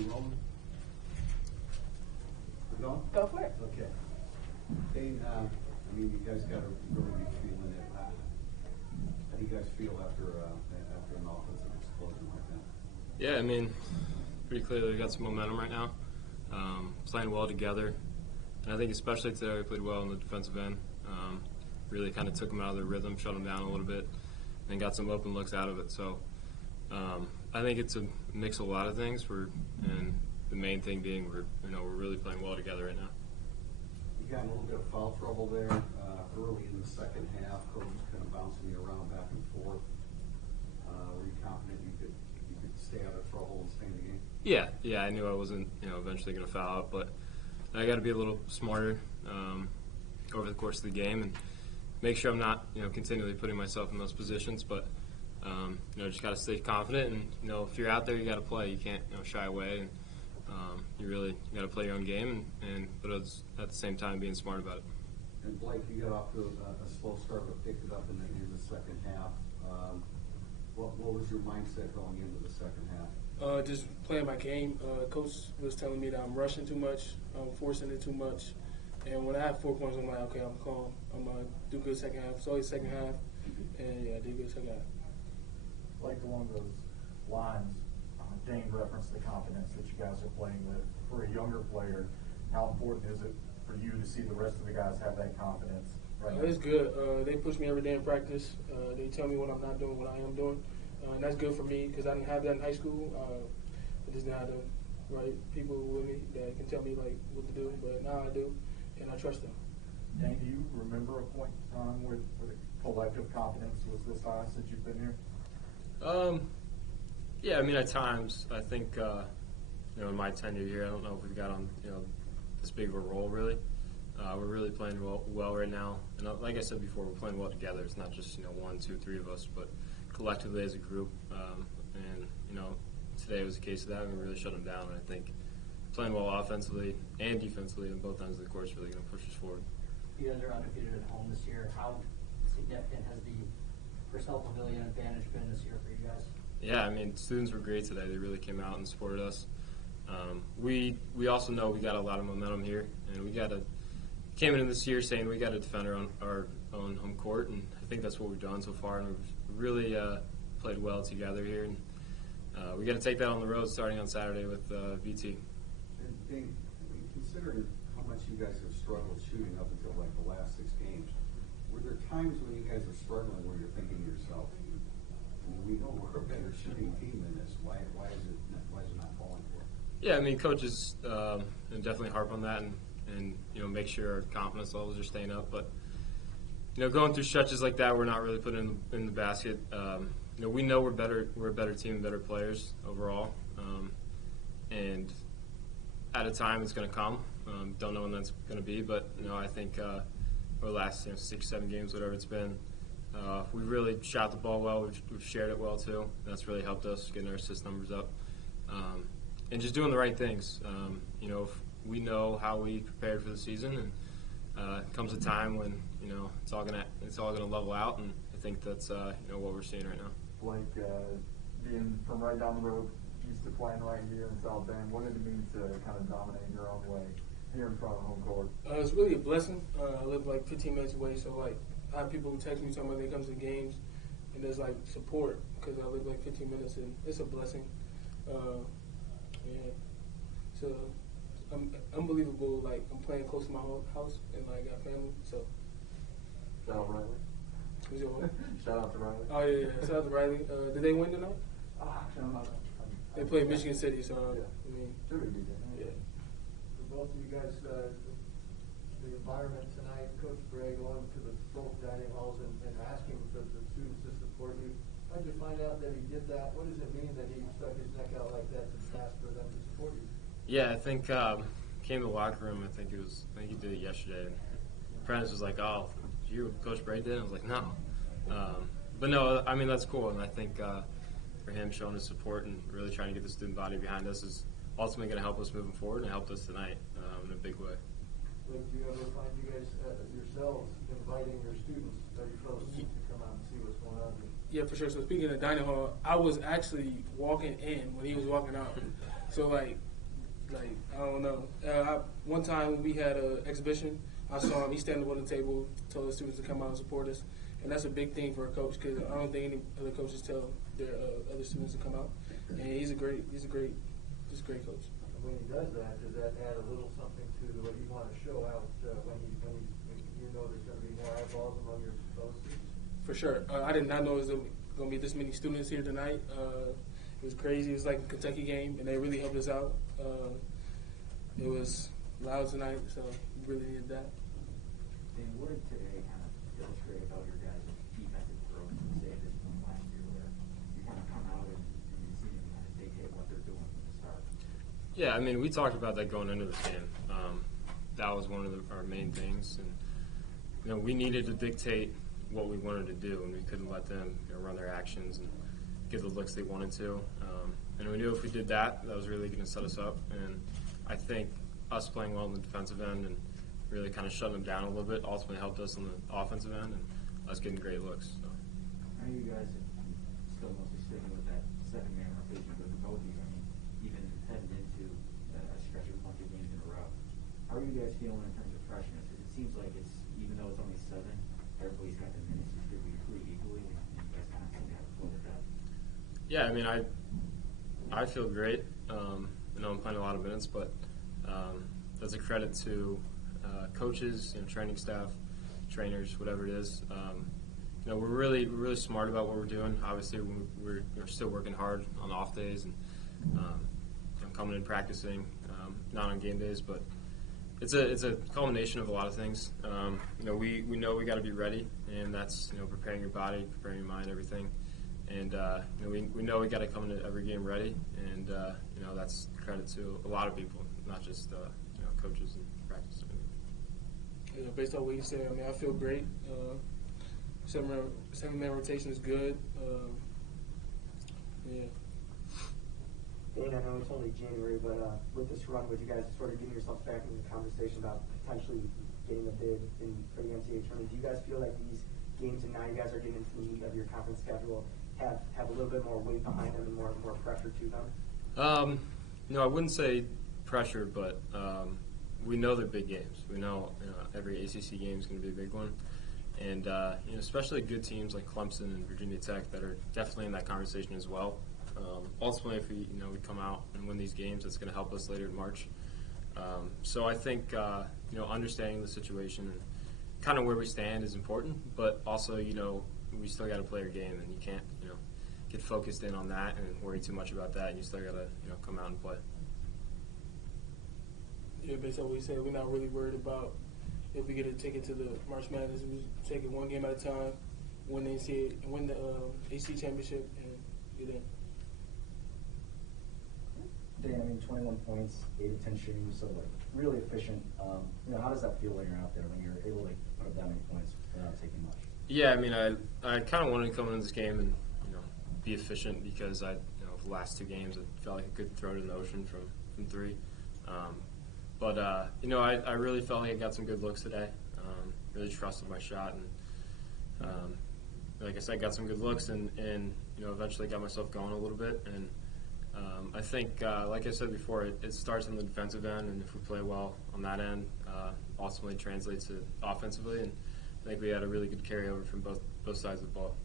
We rolling? We're going? Go for it. Okay. Dane, you guys got a really good feeling. How do you guys feel after an offensive explosion like that? Yeah, pretty clearly we got some momentum right now. Playing well together. And I think especially today we played well on the defensive end. Really kind of took them out of their rhythm, shut them down a little bit, and got some open looks out of it. So I think it's a mix of a lot of things. And the main thing being we're really playing well together right now. You got a little bit of foul trouble there early in the second half. Coach was kind of bouncing you around back and forth. Were you confident you could stay out of trouble and stay in the game? Yeah, I knew I wasn't eventually going to foul out, but I got to be a little smarter over the course of the game and make sure I'm not continually putting myself in those positions. But just got to stay confident, and if you're out there, you got to play. You can't shy away, and you really got to play your own game, but it's, at the same time being smart about it. And Blake, you got off to a slow start, but picked it up in the second half. What was your mindset going into the second half? Just playing my game. Coach was telling me that I'm rushing too much, I'm forcing it too much. And when I have 4 points, I'm like, okay, I'm calm. I'm going to do good second half. It's always second half. And, I did good second half. Like along those lines, Dane referenced the confidence that you guys are playing with. For a younger player, how important is it for you to see the rest of the guys have that confidence? Right now? It's good. They push me every day in practice. They tell me what I'm not doing, what I am doing. And that's good for me because I didn't have that in high school. I just didn't have the right people with me that can tell me what to do. But now I do, and I trust them. Dane, do you remember a point in time where the collective confidence was this high since you've been here? Yeah, at times I think in my tenure here, I don't know if we've got on this big of a role really. We're really playing well right now, and like I said before, we're playing well together. It's not just 1, 2, 3 of us, but collectively as a group. And today was a case of that. We really shut them down. And I think playing well offensively and defensively on both ends of the court is really going to push us forward. You guys are undefeated at home this year. How significant has the Purcell Pavilion advantage been this year for you guys? Yeah, students were great today. They really came out and supported us. We also know we got a lot of momentum here, and we came in this year saying we got to defend our own home court, and I think that's what we've done so far, and we've really played well together here. And we got to take that on the road starting on Saturday with VT. And Dane, considering how much you guys have struggled shooting up until the last 6 games, were there times when you guys are struggling where you're thinking to yourself, we know we're a better shooting team than this. Why is it not falling for it? Yeah, coaches definitely harp on that and make sure our confidence levels are staying up. But going through stretches like that, we're not really putting in the basket. We know we're better. We're a better team, better players overall, and at a time it's going to come. Don't know when that's going to be, but I think over the last 6, 7 games, whatever it's been, we've really shot the ball well. We've shared it well too. That's really helped us getting our assist numbers up, and just doing the right things. If we know how we prepared for the season, and it comes a time when it's all gonna level out, and I think that's what we're seeing right now. Blake, being from right down the road, used to playing right here in South Bend, what did it mean to kind of dominate your own way here in front of home court? It's really a blessing. I live 15 minutes away, so I have people who text me talking about they come to the games, and there's support because I live 15 minutes, and it's a blessing. It's unbelievable. I'm playing close to my house, and I got family. So Shout out Riley. who's your home? Shout out to Riley. Oh yeah. Shout out to Riley. Did they win tonight? They played Michigan City, so Should be good. yeah. For both of you guys, the environment tonight, Coach Bray going to both dining halls and asking for the students to support you. How did you find out that he did that? What does it mean that he stuck his neck out like that to ask for them to support you? Yeah, I think came to the locker room. I think he did it yesterday. And Prentice was like, "Oh, you Coach Bray did?" I was like, "No," but no. That's cool, and I think for him showing his support and really trying to get the student body behind us is ultimately going to help us moving forward, and it helped us tonight in a big way. Do you ever find you guys yourselves inviting your students very close to come out and see what's going on here? Yeah, for sure. So speaking of dining hall, I was actually walking in when he was walking out. So Like, I don't know. One time when we had an exhibition, I saw him. He standing up on the table, told the students to come out and support us, and that's a big thing for a coach because I don't think any other coaches tell their other students to come out. And he's a great coach. When he does that add a little something to what you want to show out when you know there's going to be more eyeballs among your fellow students? For sure. I did not know there was going to be this many students here tonight. It was crazy. It was like a Kentucky game, and they really helped us out. It was loud tonight, so we really needed that. Dane, what did today kind of illustrate about your guys' defensive growth, say, at this point last year, where you kind of come out and you see them kind of dictate what they're doing from the start? Yeah, I mean, we talked about that going into this game. That was one of our main things, and we needed to dictate what we wanted to do, and we couldn't let them run their actions and give the looks they wanted to. And we knew if we did that, that was really going to set us up. And I think us playing well in the defensive end and really kind of shutting them down a little bit ultimately helped us on the offensive end and us getting great looks. So. I know you guys are still mostly sticking with that second-man rotation, but both of you, I mean, even heading into a stretch of a bunch of games in a row. How are you guys feeling in terms of freshness? It seems like it's, even though it's only 7, everybody's got the minutes distributed pretty equally, and you guys kind of seem to have a flow with that. Yeah, I mean, I feel great. I'm playing a lot of minutes, but that's a credit to coaches, training staff, trainers, whatever it is. We're really smart about what we're doing. Obviously, we're still working hard on off days and coming in practicing, not on game days, but it's a culmination of a lot of things. We know we got to be ready, and that's preparing your body, preparing your mind, everything. And we know we got to come into every game ready, and that's credit to a lot of people, not just coaches and practice. Based on what you said, I mean, I feel great. Seven-man rotation is good. Yeah. Dane, I know it's only January, but with this run, with you guys sort of getting yourselves back into the conversation about potentially getting a bid for the NCAA tournament, do you guys feel like these games, and now you guys are getting into the meat of your conference schedule, have a little bit more weight behind them and more pressure to them? I wouldn't say pressure, but we know they're big games. We know every ACC game is going to be a big one, and especially good teams like Clemson and Virginia Tech that are definitely in that conversation as well. Ultimately, if we come out and win these games, that's going to help us later in March. So I think understanding the situation and kind of where we stand is important, but also we still got to play our game, and you can't get focused in on that and worry too much about that, and you still got to come out and play. Yeah, based on what we said, we're not really worried about if we get a ticket to the March Madness. We take it one game at a time, win the ACC championship, and get in. Dane, I mean, 21 points, 8 of 10 shooting, so really efficient. How does that feel when you're out there, when you're able to put up that many points without taking much? Yeah, I mean, I kind of wanted to come into this game and be efficient because the last 2 games I felt like I could throw it in the ocean from 3. But I really felt like I got some good looks today. Really trusted my shot, and like I said, got some good looks, and eventually got myself going a little bit. And I think, like I said before, it starts on the defensive end, and if we play well on that end, ultimately translates to offensively. And I think we had a really good carryover from both sides of the ball.